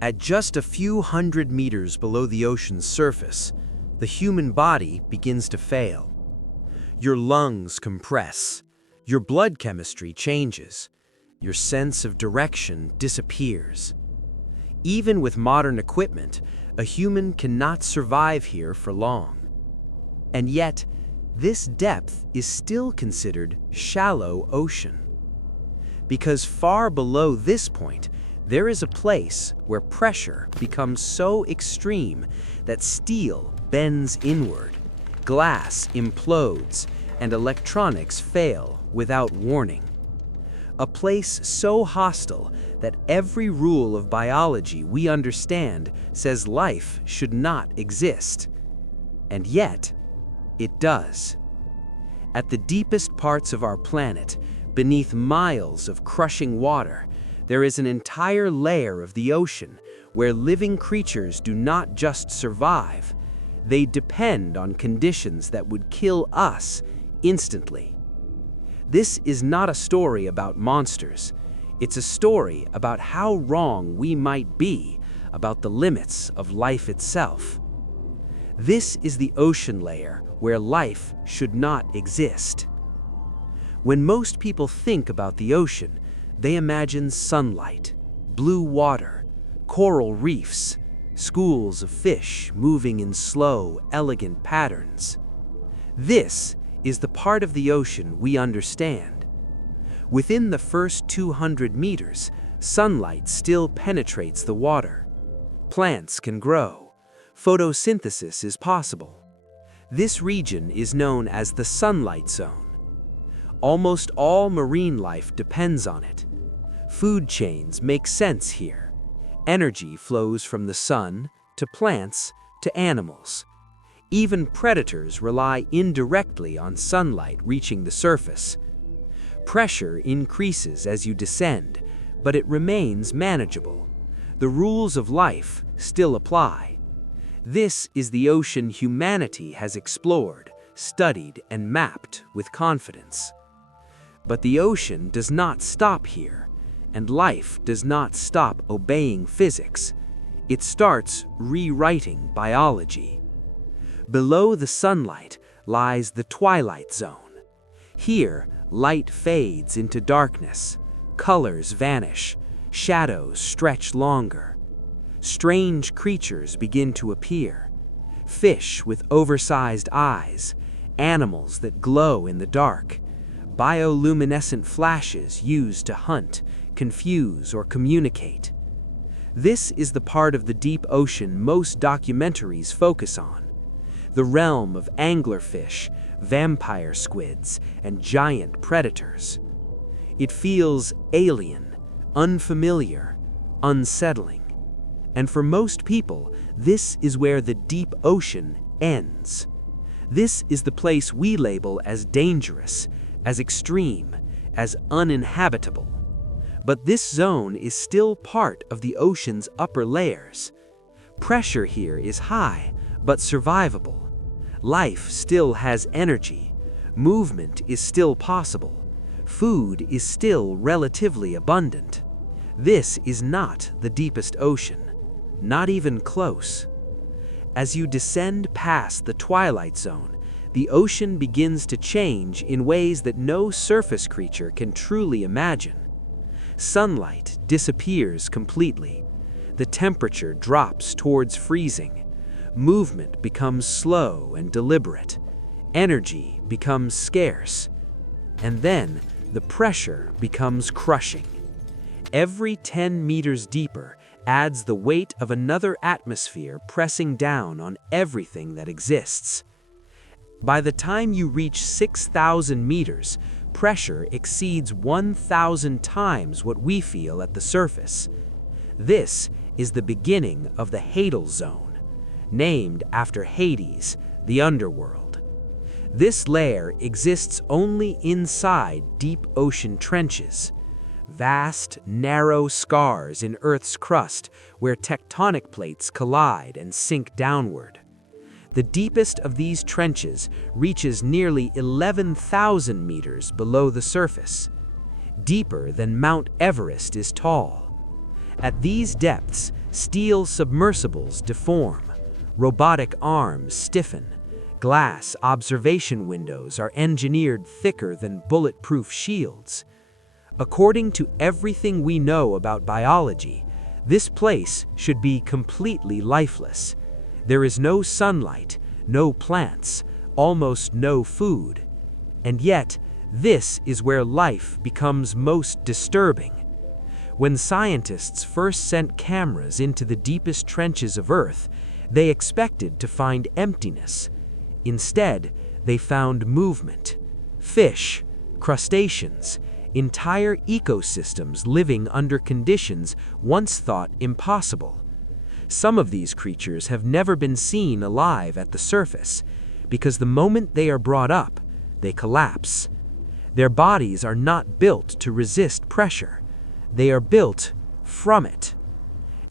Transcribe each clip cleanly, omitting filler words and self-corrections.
At just a few hundred meters below the ocean's surface, the human body begins to fail. Your lungs compress, your blood chemistry changes, your sense of direction disappears. Even with modern equipment, a human cannot survive here for long. And yet, this depth is still considered shallow ocean. Because far below this point, there is a place where pressure becomes so extreme that steel bends inward, glass implodes, and electronics fail without warning. A place so hostile that every rule of biology we understand says life should not exist. And yet, it does. At the deepest parts of our planet, beneath miles of crushing water, there is an entire layer of the ocean where living creatures do not just survive, they depend on conditions that would kill us instantly. This is not a story about monsters. It's a story about how wrong we might be about the limits of life itself. This is the ocean layer where life should not exist. When most people think about the ocean, they imagine sunlight, blue water, coral reefs, schools of fish moving in slow, elegant patterns. This is the part of the ocean we understand. Within the first 200 meters, sunlight still penetrates the water. Plants can grow. Photosynthesis is possible. This region is known as the sunlight zone. Almost all marine life depends on it. Food chains make sense here. Energy flows from the sun to plants to animals. Even predators rely indirectly on sunlight reaching the surface. Pressure increases as you descend, but it remains manageable. The rules of life still apply. This is the ocean humanity has explored, studied, and mapped with confidence. But the ocean does not stop here, and life does not stop obeying physics. It starts rewriting biology. Below the sunlight lies the twilight zone. Here, light fades into darkness, colors vanish, shadows stretch longer. Strange creatures begin to appear. Fish with oversized eyes, animals that glow in the dark, bioluminescent flashes used to hunt, confuse, or communicate. This is the part of the deep ocean most documentaries focus on. The realm of anglerfish, vampire squids, and giant predators. It feels alien, unfamiliar, unsettling. And for most people, this is where the deep ocean ends. This is the place we label as dangerous, as extreme, as uninhabitable. But this zone is still part of the ocean's upper layers. Pressure here is high, but survivable. Life still has energy. Movement is still possible. Food is still relatively abundant. This is not the deepest ocean, not even close. As you descend past the twilight zone, the ocean begins to change in ways that no surface creature can truly imagine. Sunlight disappears completely. The temperature drops towards freezing. Movement becomes slow and deliberate. Energy becomes scarce. And then the pressure becomes crushing. Every 10 meters deeper adds the weight of another atmosphere pressing down on everything that exists. By the time you reach 6,000 meters, pressure exceeds 1,000 times what we feel at the surface. This is the beginning of the Hadal Zone, named after Hades, the underworld. This layer exists only inside deep ocean trenches, vast, narrow scars in Earth's crust where tectonic plates collide and sink downward. The deepest of these trenches reaches nearly 11,000 meters below the surface, deeper than Mount Everest is tall. At these depths, Steel submersibles deform, robotic arms stiffen, glass observation windows are engineered thicker than bulletproof shields. According to everything we know about biology, this place should be completely lifeless. There is no sunlight, no plants, almost no food. And yet, this is where life becomes most disturbing. When scientists first sent cameras into the deepest trenches of Earth, they expected to find emptiness. Instead, they found movement. Fish, crustaceans, entire ecosystems living under conditions once thought impossible. Some of these creatures have never been seen alive at the surface, because the moment they are brought up, they collapse. Their bodies are not built to resist pressure. They are built from it.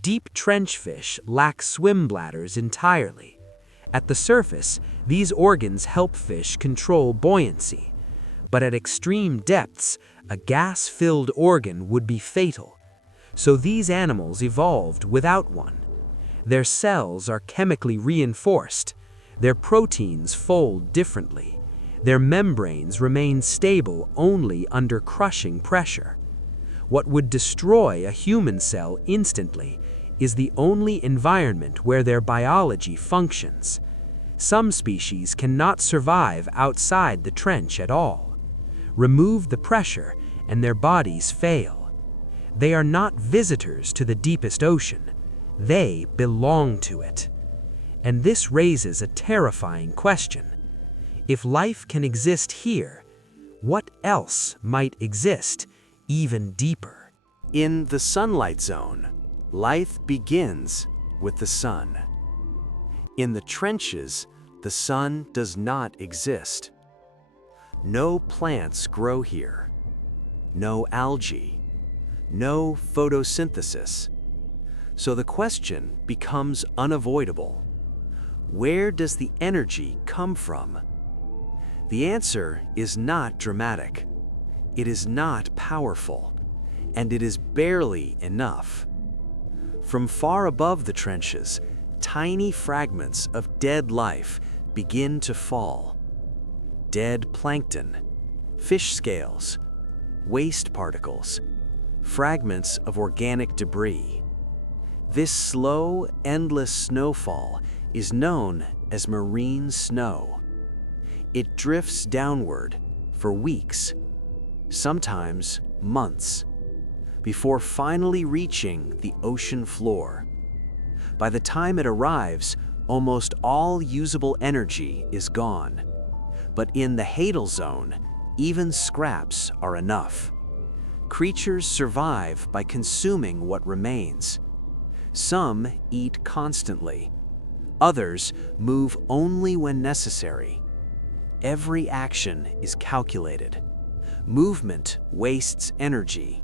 Deep trench fish lack swim bladders entirely. At the surface, these organs help fish control buoyancy. But at extreme depths, a gas-filled organ would be fatal. So these animals evolved without one. Their cells are chemically reinforced. Their proteins fold differently. Their membranes remain stable only under crushing pressure. What would destroy a human cell instantly is the only environment where their biology functions. Some species cannot survive outside the trench at all. Remove the pressure and their bodies fail. They are not visitors to the deepest ocean. They belong to it. And this raises a terrifying question. If life can exist here, what else might exist even deeper? In the sunlight zone, life begins with the sun. In the trenches, the sun does not exist. No plants grow here. No algae. No photosynthesis. So the question becomes unavoidable. Where does the energy come from? The answer is not dramatic. It is not powerful. And it is barely enough. From far above the trenches, tiny fragments of dead life begin to fall. Dead plankton, fish scales, waste particles, fragments of organic debris. This slow, endless snowfall is known as marine snow. It drifts downward for weeks, sometimes months, before finally reaching the ocean floor. By the time it arrives, almost all usable energy is gone. But in the Hadal Zone, even scraps are enough. Creatures survive by consuming what remains. Some eat constantly. Others move only when necessary. Every action is calculated. Movement wastes energy,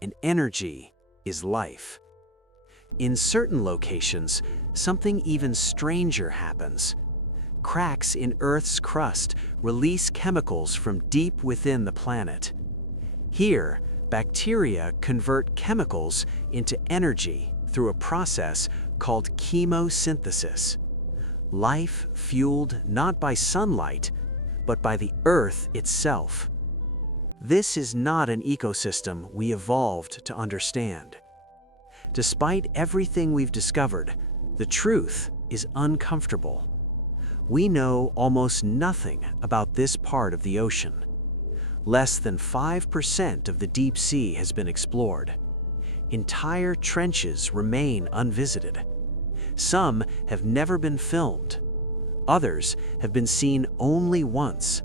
and energy is life. In certain locations, something even stranger happens. Cracks in Earth's crust release chemicals from deep within the planet. Here, bacteria convert chemicals into energy through a process called chemosynthesis. Life fueled not by sunlight, but by the Earth itself. This is not an ecosystem we evolved to understand. Despite everything we've discovered, the truth is uncomfortable. We know almost nothing about this part of the ocean. Less than 5% of the deep sea has been explored. Entire trenches remain unvisited. Some have never been filmed. Others have been seen only once.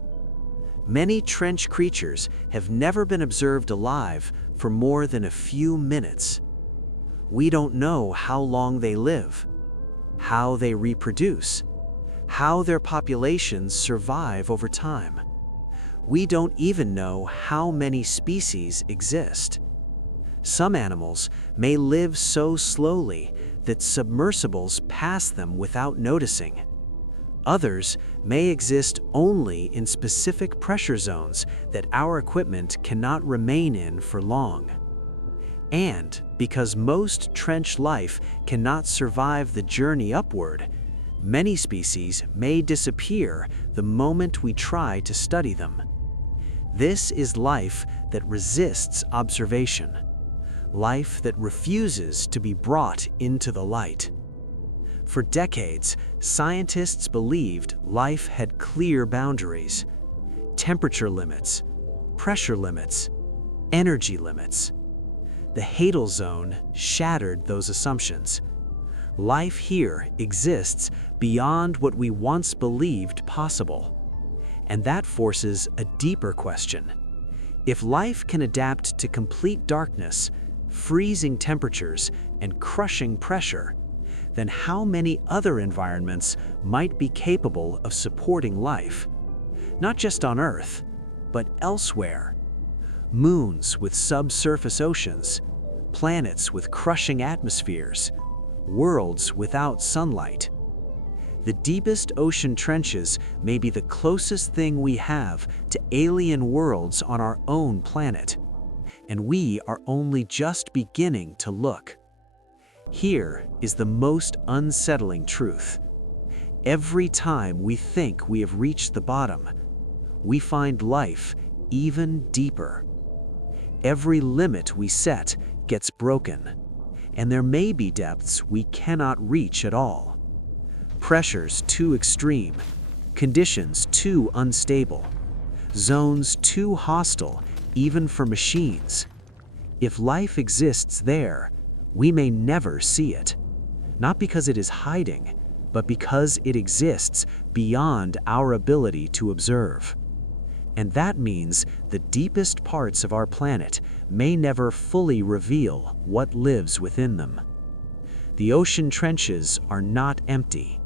Many trench creatures have never been observed alive for more than a few minutes. We don't know how long they live, how they reproduce, how their populations survive over time. We don't even know how many species exist. Some animals may live so slowly that submersibles pass them without noticing. Others may exist only in specific pressure zones that our equipment cannot remain in for long. And because most trench life cannot survive the journey upward, many species may disappear the moment we try to study them. This is life that resists observation, life that refuses to be brought into the light. For decades, scientists believed life had clear boundaries: temperature limits, pressure limits, energy limits. The Hadal Zone shattered those assumptions. Life here exists beyond what we once believed possible. And that forces a deeper question. If life can adapt to complete darkness, freezing temperatures, and crushing pressure, then how many other environments might be capable of supporting life? Not just on Earth, but elsewhere. Moons with subsurface oceans, planets with crushing atmospheres, worlds without sunlight. The deepest ocean trenches may be the closest thing we have to alien worlds on our own planet, and we are only just beginning to look. Here is the most unsettling truth. Every time we think we have reached the bottom, we find life even deeper. Every limit we set gets broken, and there may be depths we cannot reach at all. Pressures too extreme, conditions too unstable, zones too hostile even for machines. If life exists there, we may never see it, not because it is hiding, but because it exists beyond our ability to observe. And that means the deepest parts of our planet may never fully reveal what lives within them. The ocean trenches are not empty.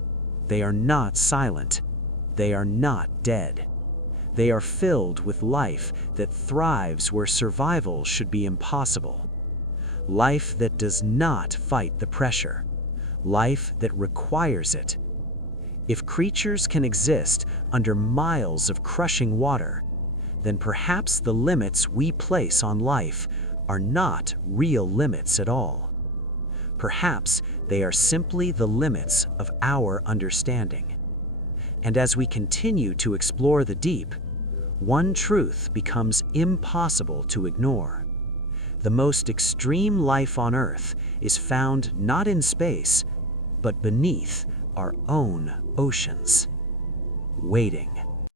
They are not silent. They are not dead. They are filled with life that thrives where survival should be impossible. Life that does not fight the pressure. Life that requires it. If creatures can exist under miles of crushing water, then perhaps the limits we place on life are not real limits at all. Perhaps they are simply the limits of our understanding. And as we continue to explore the deep, one truth becomes impossible to ignore. The most extreme life on Earth is found not in space, but beneath our own oceans, waiting.